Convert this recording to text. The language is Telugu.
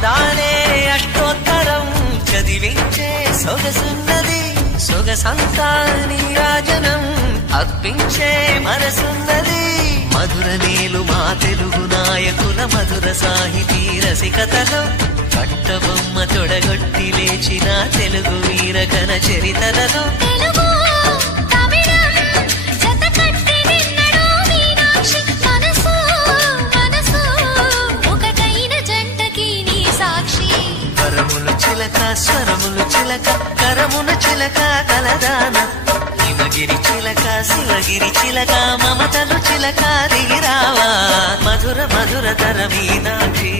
అందాలే అష్టోత్తరం చదివించే సొగసున్నది సొగసంతా నీరాజనం అర్పించే మనసున్నది మధుర నీలు మా తెలుగు నాయకుల మధుర సాహితీ రసికతలో కట్టబొమ్మ తొడగొట్టి లేచిన తెలుగు వీరగణ చరితలలో కరములు చిలక స్వరములు చిలక కరమున చిలక కలదాన హిమగిరి చిలక శివగిరి చిలక మమతలు చిలక దిగిరావా మధుర మధుర తర మీనాక్షి